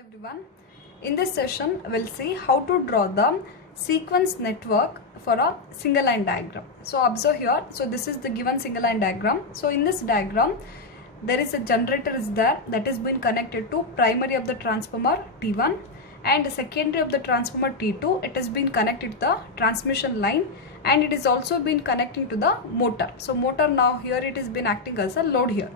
everyone. In this session, we'll see how to draw the sequence network for a single line diagram. So observe here. So this is the given single line diagram. So in this diagram, there is a generator is there that is being connected to primary of the transformer T1 and secondary of the transformer T2. It has been connected to the transmission line and it is also been connecting to the motor. So motor now here it is been acting as a load here.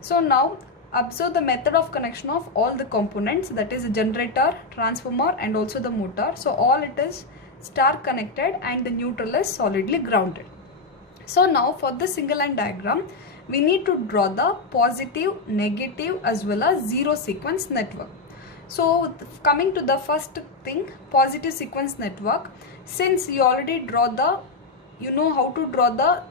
So now observe the method of connection of all the components, that is a generator, transformer and also the motor. So all it is star connected and the neutral is solidly grounded. So now for this single line diagram, we need to draw the positive, negative as well as zero sequence network. So coming to the first thing, positive sequence network, since you already draw the, you know how to draw the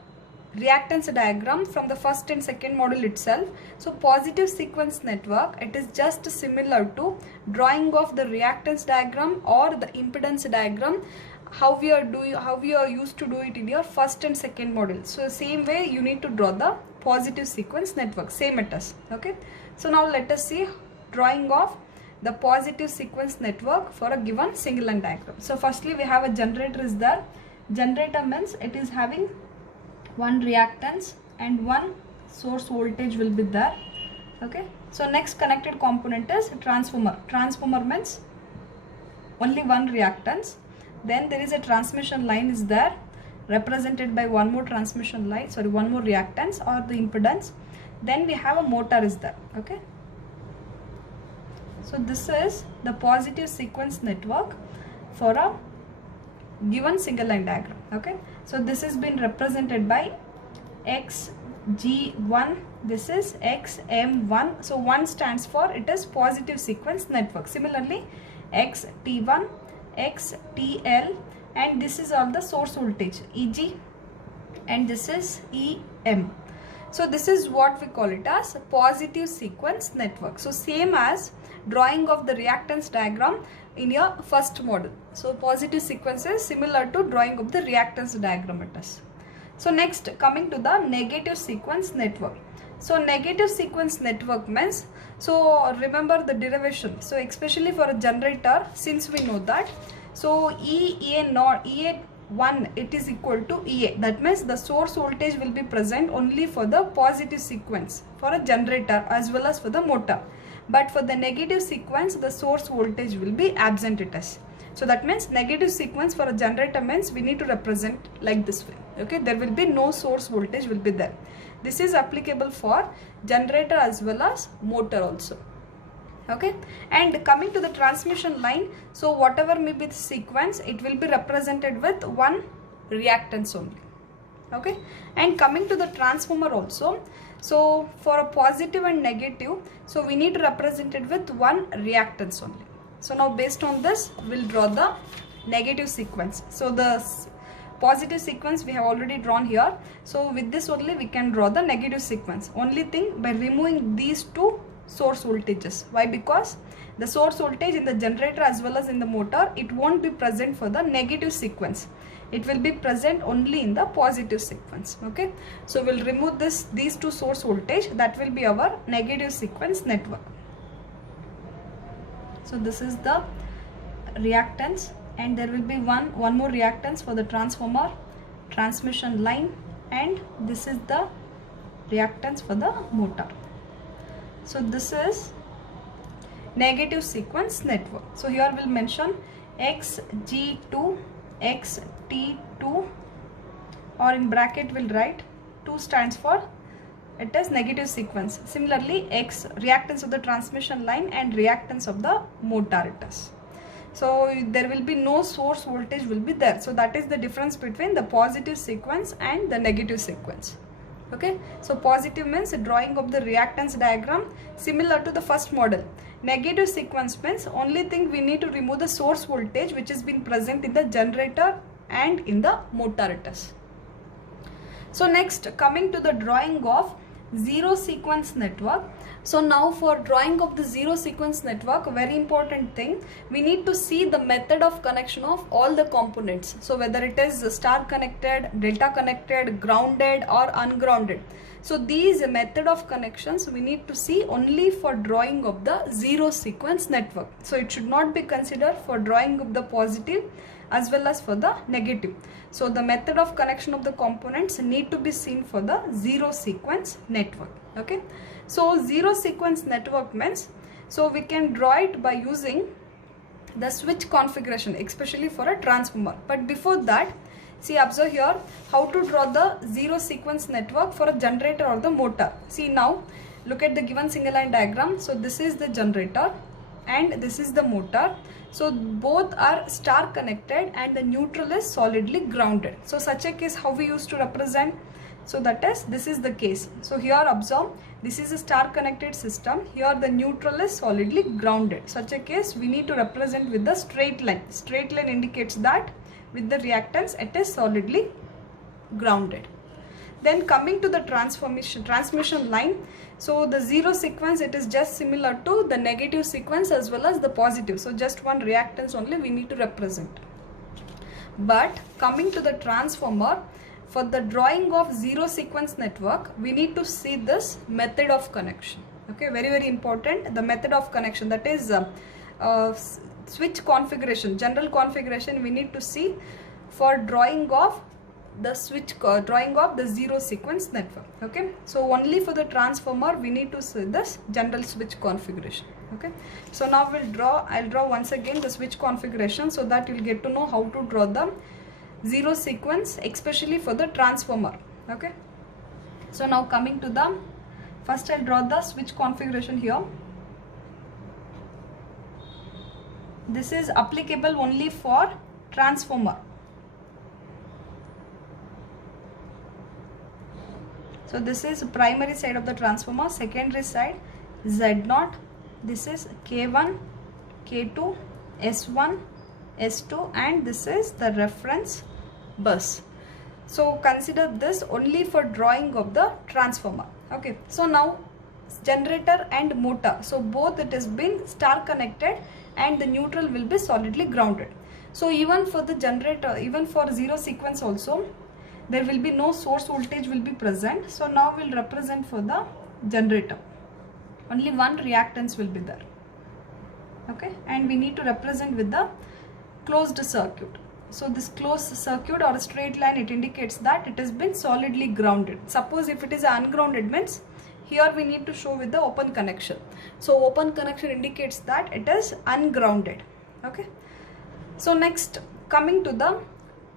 reactance diagram from the first and second module itself. So positive sequence network, it is just similar to drawing of the reactance diagram or the impedance diagram, how we are used to do it in your first and second module. So same way you need to draw the positive sequence network, same it is. Okay, so now let us see drawing of the positive sequence network for a given single line diagram. So firstly we have a generator is there. Generator means it is having one reactance and one source voltage will be there. Okay, so next connected component is transformer. Transformer means only one reactance. Then there is a transmission line is there, represented by one more transmission line, one more reactance or the impedance. Then we have a motor is there. Okay, so this is the positive sequence network for a given single line diagram. Okay, so this has been represented by xg1, this is xm1. So 1 stands for, it is positive sequence network. Similarly xt1, xtl, and this is all the source voltage eg, and this is em. So this is what we call it as a positive sequence network. So same as drawing of the reactance diagram in your first model. So positive sequence is similar to drawing of the reactance diagram it is. So next coming to the negative sequence network. So negative sequence network means, so remember the derivation. So especially for a generator, since we know that, so EA1 it is equal to EA. That means the source voltage will be present only for the positive sequence for a generator as well as for the motor. But for the negative sequence, the source voltage will be absent it is. So that means negative sequence for a generator means we need to represent like this way. Okay, there will be no source voltage will be there. This is applicable for generator as well as motor also. Okay, and coming to the transmission line, so whatever may be the sequence, it will be represented with one reactance only. Okay, and coming to the transformer also, so for a positive and negative, so we need to represent it with one reactance only. So now based on this, we'll draw the negative sequence. So the positive sequence we have already drawn here. So with this only we can draw the negative sequence. Only thing, by removing these two source voltages. Why? Because the source voltage in the generator as well as in the motor, it won't be present for the negative sequence. It will be present only in the positive sequence. Okay, so we'll remove these two source voltage. That will be our negative sequence network. So this is the reactance, and there will be one more reactance for the transformer, transmission line, and this is the reactance for the motor. So this is negative sequence network. So here we'll mention xg2, xt2, or in bracket we'll write 2 stands for, it is negative sequence. Similarly x, reactance of the transmission line and reactance of the motor it is. So there will be no source voltage will be there. So that is the difference between the positive sequence and the negative sequence. Okay, so positive means drawing of the reactance diagram similar to the first model. Negative sequence means only thing we need to remove the source voltage which has been present in the generator and in the motor it is. So next coming to the drawing of zero sequence network. So now for drawing of the zero sequence network, a very important thing, we need to see the method of connection of all the components. So whether it is star connected, delta connected, grounded or ungrounded. So these method of connections we need to see only for drawing of the zero sequence network. So it should not be considered for drawing of the positive as well as for the negative. So the method of connection of the components need to be seen for the zero sequence network. Okay, so zero sequence network means, so we can draw it by using the switch configuration, especially for a transformer. But before that, see, observe here how to draw the zero sequence network for a generator or the motor. See, now look at the given single line diagram. So this is the generator and this is the motor. So both are star connected and the neutral is solidly grounded. So such a case, how we used to represent? So that is, this is the case. So here observe, this is a star connected system. Here the neutral is solidly grounded. Such a case we need to represent with the straight line. Straight line indicates that with the reactance it is solidly grounded. Then coming to the transmission line, so the zero sequence, it is just similar to the negative sequence as well as the positive. So just one reactance only we need to represent. But coming to the transformer, for the drawing of zero sequence network, we need to see this method of connection. Okay, very important, the method of connection, that is switch configuration, general configuration we need to see for drawing of the switch, drawing of the zero sequence network. Okay, so only for the transformer we need to see this general switch configuration. Okay, so now I'll draw once again the switch configuration, so that you'll get to know how to draw the zero sequence, especially for the transformer. Okay, so now coming to the, first I'll draw the switch configuration here. This is applicable only for transformer. So this is primary side of the transformer, secondary side Z0, this is K1, K2, S1, S2, and this is the reference bus. So consider this only for drawing of the transformer. Okay, so now generator and motor, so both it has been star connected and the neutral will be solidly grounded. So even for the generator, even for zero sequence also, there will be no source voltage will be present. So now we'll represent for the generator, only one reactance will be there. Okay, and we need to represent with the closed circuit. So this closed circuit or a straight line, it indicates that it has been solidly grounded. Suppose if it is ungrounded means, here we need to show with the open connection. So open connection indicates that it is ungrounded. Okay, so next coming to the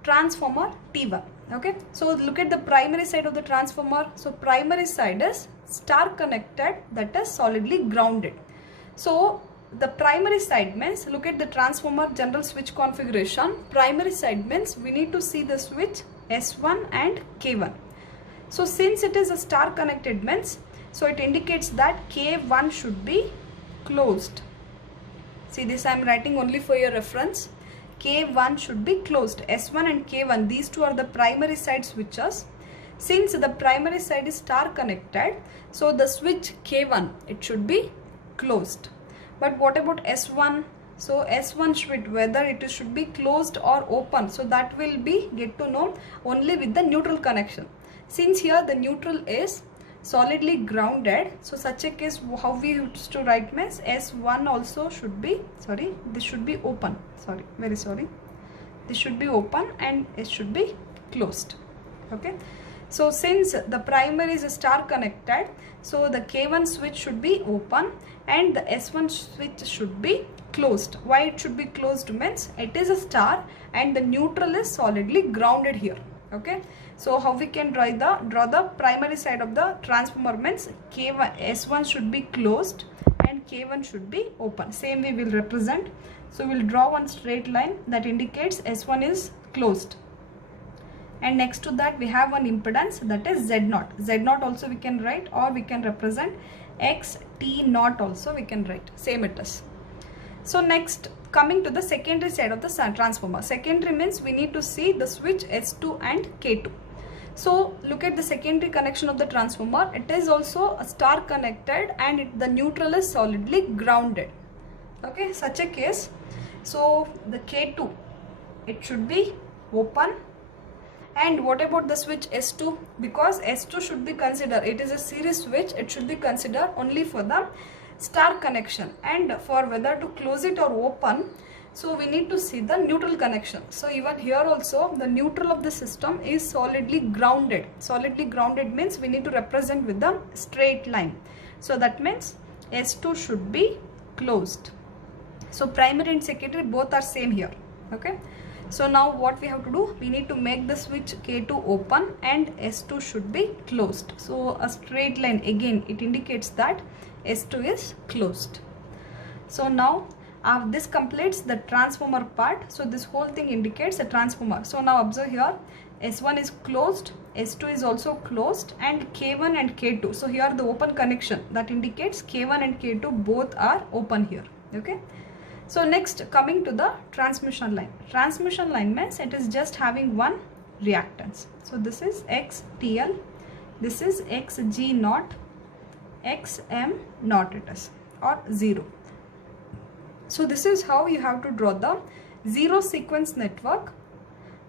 transformer T1. Okay, so look at the primary side of the transformer. So primary side is star connected, that is solidly grounded. So the primary side means, look at the transformer general switch configuration. Primary side means we need to see the switch S1 and K1. So since it is a star connected means, so it indicates that K1 should be closed. See, this I am writing only for your reference. K1 should be closed. S1 and K1, these two are the primary side switches. Since the primary side is star connected, so the switch K1, it should be closed. But what about S1? So S1 should, whether it should be closed or open, so that will be get to know only with the neutral connection. Since here the neutral is solidly grounded, so such a case how we used to write means S1 also should be, sorry, this should be open, sorry, very sorry, this should be open and it should be closed. Okay, so since the primary is star connected, so the K1 switch should be open and the S1 switch should be closed. Why it should be closed means it is a star and the neutral is solidly grounded here. Okay, so how we can draw the primary side of the transformer means K1, S1 should be closed and K1 should be open. Same we will represent. So we'll draw one straight line that indicates S1 is closed. And next to that we have one impedance, that is Z0. Z0 also we can write, or we can represent XT0 also we can write. Same it is. So next, coming to the secondary side of the transformer. Secondary means we need to see the switch S2 and K2. So look at the secondary connection of the transformer. It is also a star connected and the neutral is solidly grounded. Okay, such a case, so the K2, it should be open And what about the switch S2? Because S2 should be considered, it is a series switch, it should be considered only for the star connection, and for whether to close it or open, so we need to see the neutral connection. So even here also the neutral of the system is solidly grounded. Solidly grounded means we need to represent with the straight line. So that means S2 should be closed. So primary and secondary both are same here. Okay. So now what we have to do, we need to make the switch K2 open and S2 should be closed. So a straight line, again it indicates that S2 is closed. So now this completes the transformer part. So this whole thing indicates a transformer. So now observe here, S1 is closed, S2 is also closed, and K1 and K2. So here the open connection, that indicates K1 and K2 both are open here. Okay. So next, coming to the transmission line. Transmission line means it is just having one reactance. So this is XTL, this is XG0, XM0 it is, or 0. So this is how you have to draw the zero sequence network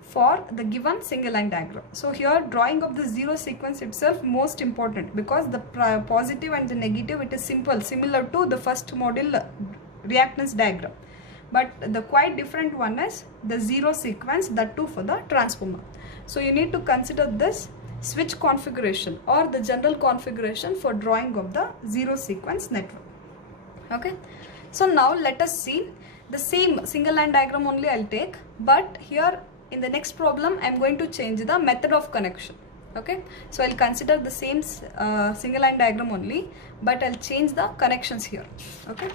for the given single line diagram. So here drawing of the zero sequence itself most important, because the positive and the negative, it is simple, similar to the first model reactance diagram, but the quite different one is the zero sequence, that too for the transformer. So you need to consider this switch configuration or the general configuration for drawing of the zero sequence network. Okay. So now let us see the same single line diagram only I'll take, but here in the next problem I am going to change the method of connection. Okay, so I'll consider the same single line diagram only, but I'll change the connections here. Okay,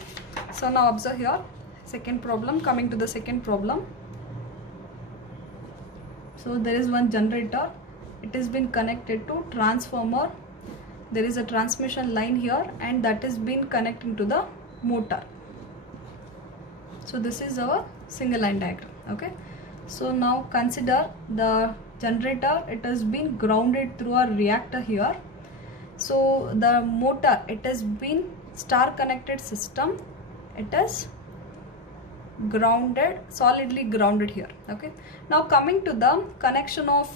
so now observe here, second problem. Coming to the second problem, so there is one generator, it has been connected to transformer, there is a transmission line here, and that is been connecting to the motor. So this is our single line diagram. Okay, so now consider the generator, it has been grounded through a reactor here. So the motor, it has been star connected system, it is grounded, solidly grounded here. Okay, now coming to the connection of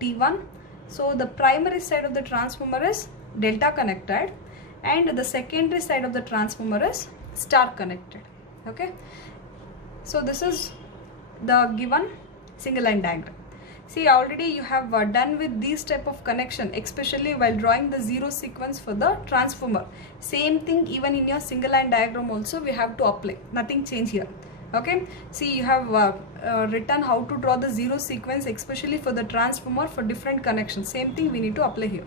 T1. So the primary side of the transformer is delta connected and the secondary side of the transformer is star connected. Okay, so this is the given single line diagram. See, already you have done with these type of connection, especially while drawing the zero sequence for the transformer. Same thing even in your single line diagram also we have to apply, nothing change here. Okay, see, you have written how to draw the zero sequence, especially for the transformer for different connections. Same thing we need to apply here.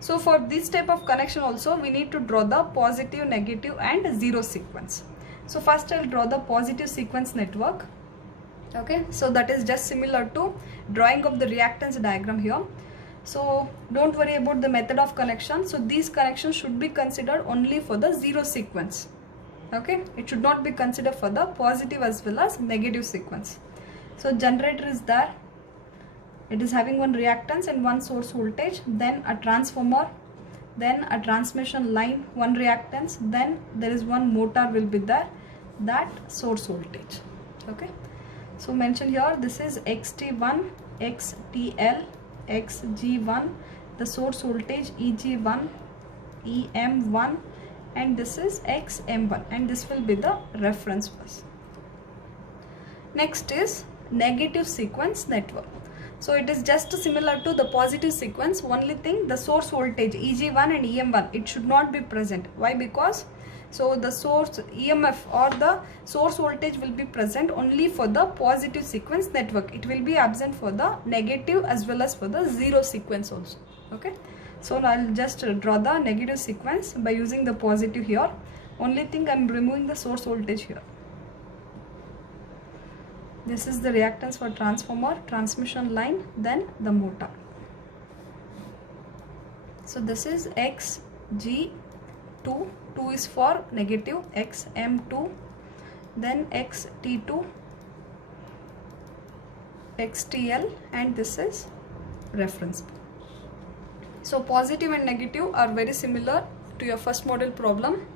So for this type of connection also we need to draw the positive, negative and zero sequence. So first I will draw the positive sequence network. Okay, so that is just similar to drawing of the reactance diagram here. So don't worry about the method of connection. So these connections should be considered only for the zero sequence. Okay, it should not be considered for the positive as well as negative sequence. So generator is there, it is having one reactance and one source voltage, then a transformer, then a transmission line, one reactance, then there is one motor will be there, that source voltage. Okay, so mention here, this is XT1, XTL, XG1, the source voltage EG1, EM1, and this is XM1, and this will be the reference bus. Next is negative sequence network. So it is just similar to the positive sequence, only thing the source voltage EG1 and EM1, it should not be present. Why? Because so the source EMF or the source voltage will be present only for the positive sequence network. It will be absent for the negative as well as for the zero sequence also. Okay, so now I'll just draw the negative sequence by using the positive here. Only thing I'm removing the source voltage here. This is the reactance for transformer, transmission line, then the motor. So this is XG2, 2 is for negative, XM2, then XT2, XTL, and this is reference. So positive and negative are very similar to your first model problem.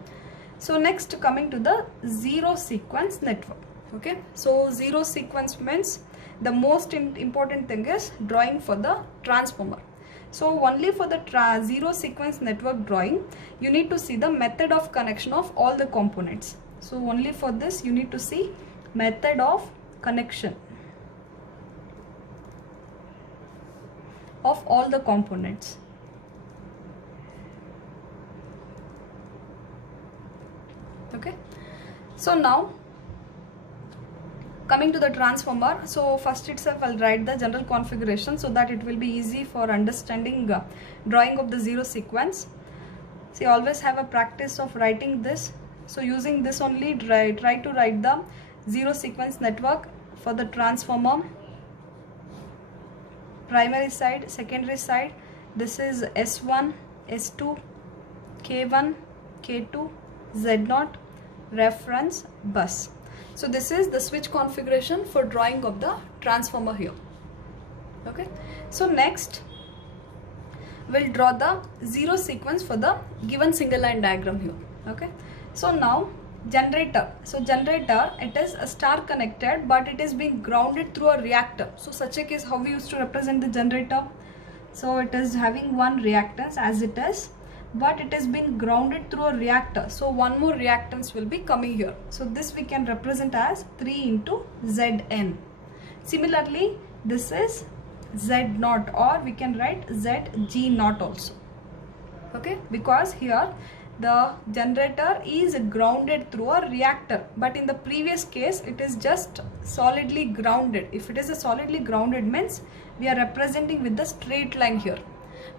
So next, coming to the zero sequence network. Okay, so zero sequence means the most important thing is drawing for the transformer. So only for the zero sequence network drawing, you need to see the method of connection of all the components. So only for this you need to see method of connection of all the components. Okay, so now coming to the transformer, so first itself I'll write the general configuration so that it will be easy for understanding drawing of the zero sequence. See, always have a practice of writing this. So using this only try to write the zero sequence network for the transformer. Primary side, secondary side, this is S1, S2, K1, K2, Z0, reference bus. So this is the switch configuration for drawing of the transformer here. Okay, so next we'll draw the zero sequence for the given single line diagram here. Okay, so now generator. So generator, it is a star connected, but it is being grounded through a reactor. So such a case, how we used to represent the generator? So it is having one reactance as it is, but it has been grounded through a reactor. So one more reactance will be coming here. So this we can represent as 3 into Zn. Similarly, this is Z0, or we can write Zg0 also. Okay, because here the generator is grounded through a reactor, but in the previous case it is just solidly grounded. If it is a solidly grounded means we are representing with the straight line here.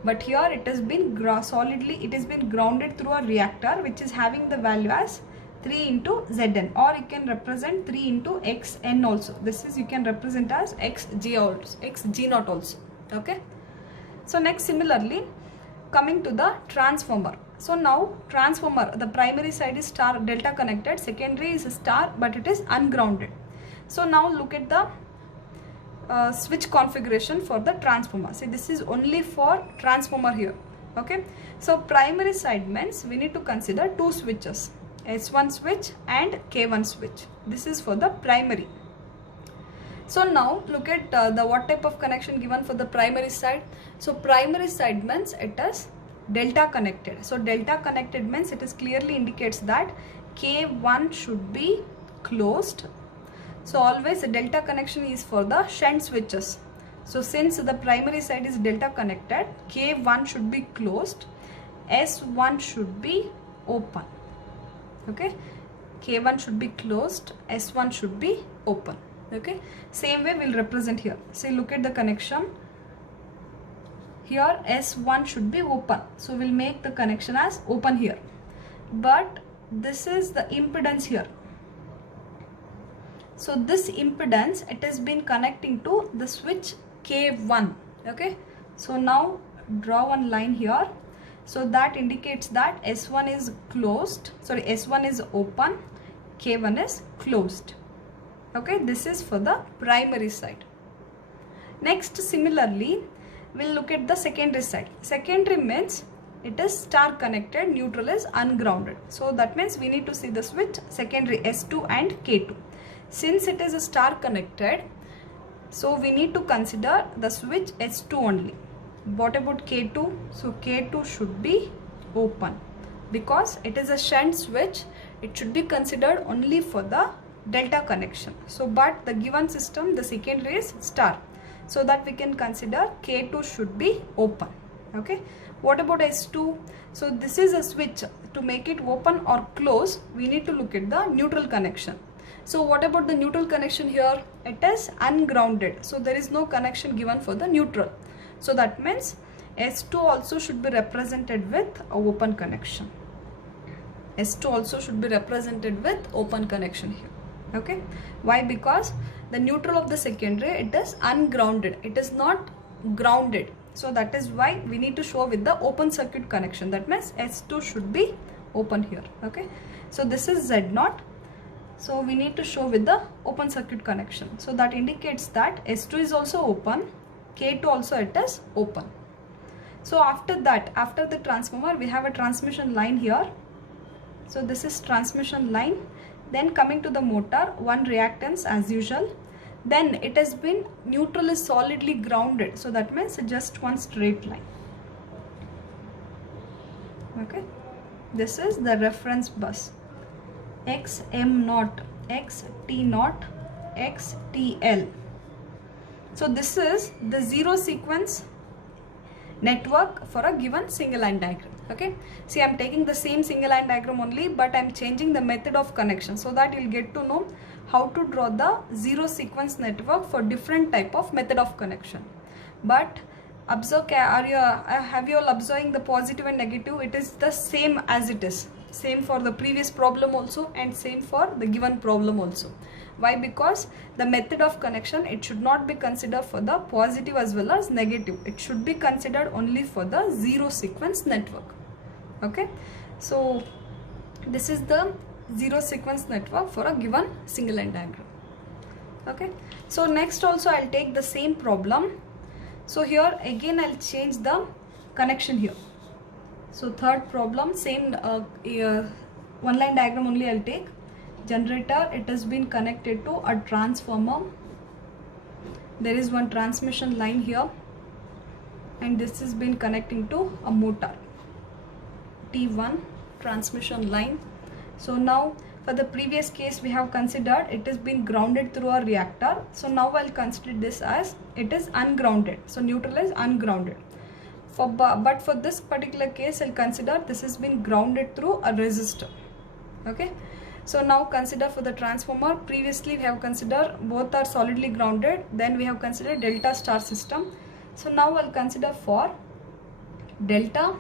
But here it has been grounded through a reactor, which is having the value as 3 into Zn, or you can represent 3 into Xn also. This is you can represent as Xg0 also. Okay, so next similarly coming to the transformer. So now transformer, the primary side is star delta connected, secondary is star but it is ungrounded. So now look at the switch configuration for the transformer. See, this is only for transformer here. Okay, so primary side means we need to consider two switches, S1 switch and K1 switch. This is for the primary. So now look at the what type of connection given for the primary side. So primary side means it is delta connected. So delta connected means it is clearly indicates that K1 should be closed. So always a delta connection is for the shunt switches. So since the primary side is delta connected, K1 should be closed, S1 should be open. Okay, K1 should be closed, S1 should be open. Okay, same way we'll represent here. See, look at the connection. Here S1 should be open, so we'll make the connection as open here. But this is the impedance here. So this impedance, it has been connecting to the switch K1. Okay, so now draw one line here. So that indicates that S1 is closed, sorry, S1 is open, K1 is closed. Okay, this is for the primary side. Next, similarly, we'll look at the secondary side. Secondary means it is star connected, neutral is ungrounded. So that means we need to see the switch secondary S2 and K2. Since it is a star connected, so we need to consider the switch S2 only. What about K2? So K2 should be open because it is a shunt switch. It should be considered only for the delta connection. So but the given system, the secondary is star, so that we can consider K2 should be open. Okay, what about S2? So this is a switch. To make it open or close, we need to look at the neutral connection. So what about the neutral connection here? It is ungrounded, so there is no connection given for the neutral. So that means S2 also should be represented with a open connection. S2 also should be represented with open connection here. Okay, why? Because the neutral of the secondary, it is ungrounded, it is not grounded. So that is why we need to show with the open circuit connection. That means S2 should be open here. Okay, so this is Z0. So we need to show with the open circuit connection. So that indicates that S2 is also open, K2 also it is open. So after that, after the transformer, we have a transmission line here. So this is transmission line. Then coming to the motor, one reactance as usual. Then it has been, neutral is solidly grounded, so that means just one straight line. Okay, this is the reference bus. XM0, XT0, XTL. So this is the zero sequence network for a given single line diagram. Okay, see, I'm taking the same single line diagram only, but I'm changing the method of connection so that you'll get to know how to draw the zero sequence network for different type of method of connection. But observe, have you all observing the positive and negative? It is the same as it is, same for the previous problem also and same for the given problem also. Why? Because the method of connection, it should not be considered for the positive as well as negative. It should be considered only for the zero sequence network. Okay, so this is the zero sequence network for a given single line diagram. Okay, so next also I'll take the same problem. So here again I'll change the connection here. So third problem, same one line diagram only I'll take. Generator, it has been connected to a transformer. There is one transmission line here, and this has been connecting to a motor. T1 transmission line. So now for the previous case we have considered it has been grounded through a reactor. So now I'll consider this as it is ungrounded. So neutral is ungrounded. But for this particular case I'll consider this has been grounded through a resistor. Okay. So now consider for the transformer, previously we have considered both are solidly grounded, then we have considered delta star system. So now I'll consider for delta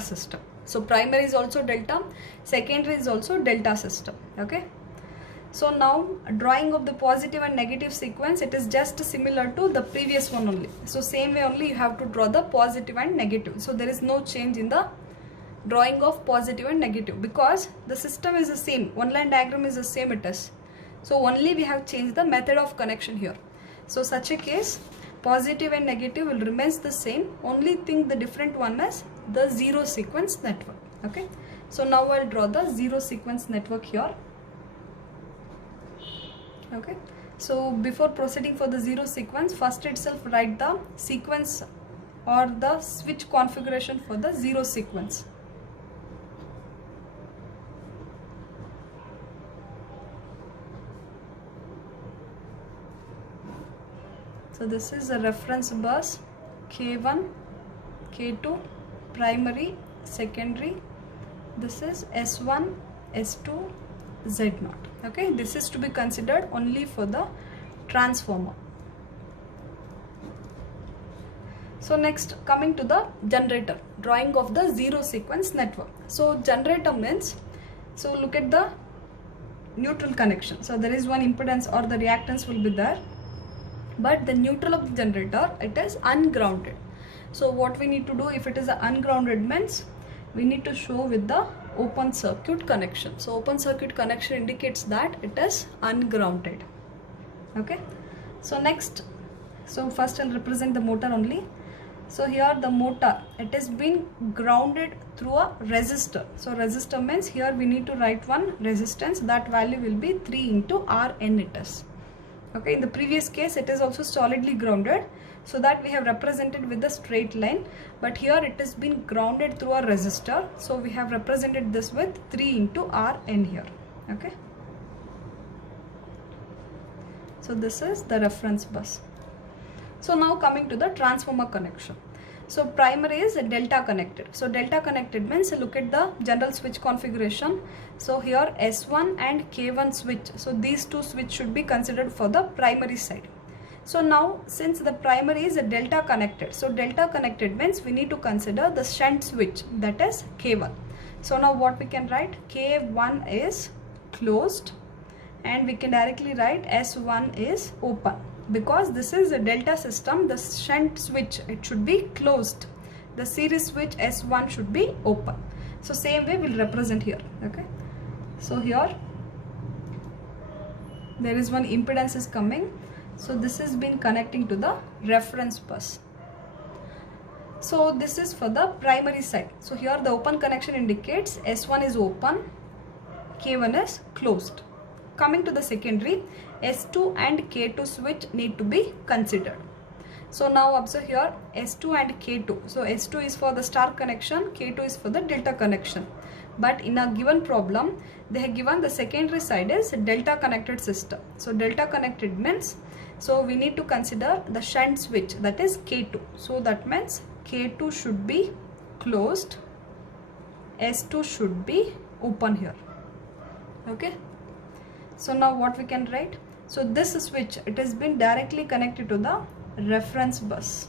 system. So primary is also delta, secondary is also delta system. Okay. So now drawing of the positive and negative sequence, it is just similar to the previous one only. So same way only you have to draw the positive and negative. So there is no change in the drawing of positive and negative because the system is the same, one line diagram is the same it is. So only we have changed the method of connection here. So such a case, positive and negative will remains the same, only thing the different one is the zero sequence network. Okay, so now I'll draw the zero sequence network here. Okay, so before proceeding for the zero sequence, first itself write the sequence or the switch configuration for the zero sequence. So this is a reference bus, K1, K2, primary, secondary. This is S1, S2, Z0. Okay, this is to be considered only for the transformer. So next coming to the generator, drawing of the zero sequence network. So generator means, so look at the neutral connection. So there is one impedance or the reactance will be there. But the neutral of the generator, it is ungrounded. So what we need to do, if it is ungrounded means we need to show with the open circuit connection. So open circuit connection indicates that it is ungrounded. Okay, so next, so first I'll represent the motor only. So here the motor, it has been grounded through a resistor. So resistor means here we need to write one resistance, that value will be 3 into Rn it is. Okay, in the previous case it is also solidly grounded, so that we have represented with the straight line, but here it has been grounded through a resistor, so we have represented this with 3 into Rn here. Okay, so this is the reference bus. So now coming to the transformer connection. So primary is delta connected. So delta connected means look at the general switch configuration. So here S1 and K1 switch. So these two switch should be considered for the primary side. So now since the primary is delta connected, so delta connected means we need to consider the shunt switch, that is K1. So now what we can write, K1 is closed and we can directly write S1 is open. Because this is a delta system, the shunt switch, it should be closed. The series switch S1 should be open. So same way we'll represent here. Okay, so here there is one impedance is coming. So this has been connecting to the reference bus. So this is for the primary side. So here the open connection indicates S1 is open, K1 is closed. Coming to the secondary, S2 and K2 switch need to be considered. So now observe here S2 and K2. So S2 is for the star connection, K2 is for the delta connection. But in a given problem, they have given the secondary side is delta connected system. So delta connected means, so we need to consider the shunt switch, that is K2. So that means K2 should be closed, S2 should be open here. Okay. So now what we can write? So this switch, it has been directly connected to the reference bus.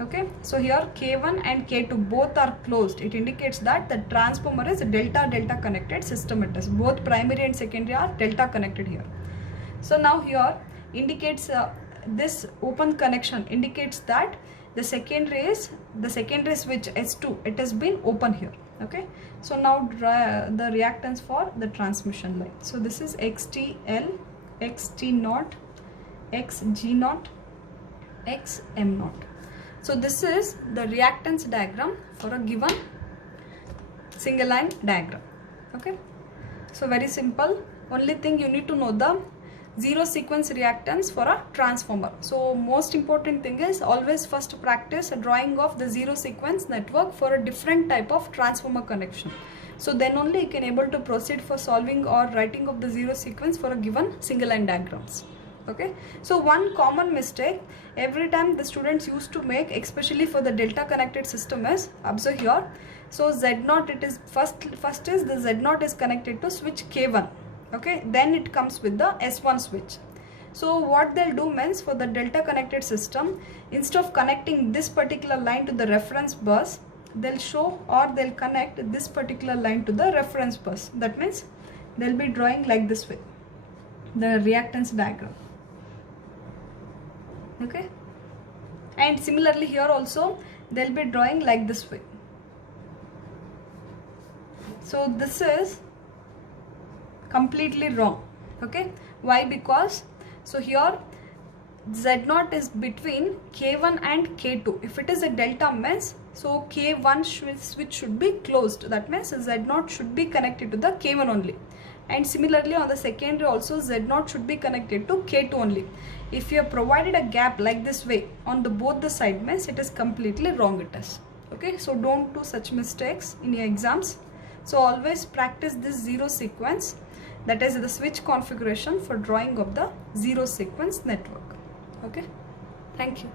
Okay, so here K1 and K2 both are closed. It indicates that the transformer is delta connected system. It is both primary and secondary are delta connected here. So now here indicates this open connection indicates that the secondary switch S2, it has been open here. Okay, so now the reactance for the transmission line. So this is XTL, XT0, XG0, XM0. So this is the reactance diagram for a given single line diagram. Okay, so very simple. Only thing you need to know the zero sequence reactance for a transformer. So most important thing is always first practice a drawing of the zero sequence network for a different type of transformer connection. So then only you can able to proceed for solving or writing of the zero sequence for a given single line diagrams. Okay, so one common mistake every time the students used to make, especially for the delta connected system, is observe here. So Z0, it is first is the Z0 is connected to switch K1. Okay, then it comes with the S1 switch. So what they'll do means, for the delta connected system, instead of connecting this particular line to the reference bus, they'll show or they'll connect this particular line to the reference bus. That means they'll be drawing like this way the reactance diagram. Okay, and similarly here also they'll be drawing like this way. So this is completely wrong. Okay, why? Because so here Z0 is between K1 and K2. If it is a delta means, so K1 switch should be closed. That means Z0 should be connected to the K1 only. And similarly on the secondary also Z0 should be connected to K2 only. If you have provided a gap like this way on the both the side means it is completely wrong it is. Okay, so don't do such mistakes in your exams. So always practice this zero sequence, that is the switch configuration for drawing of the zero sequence network. Okay, thank you.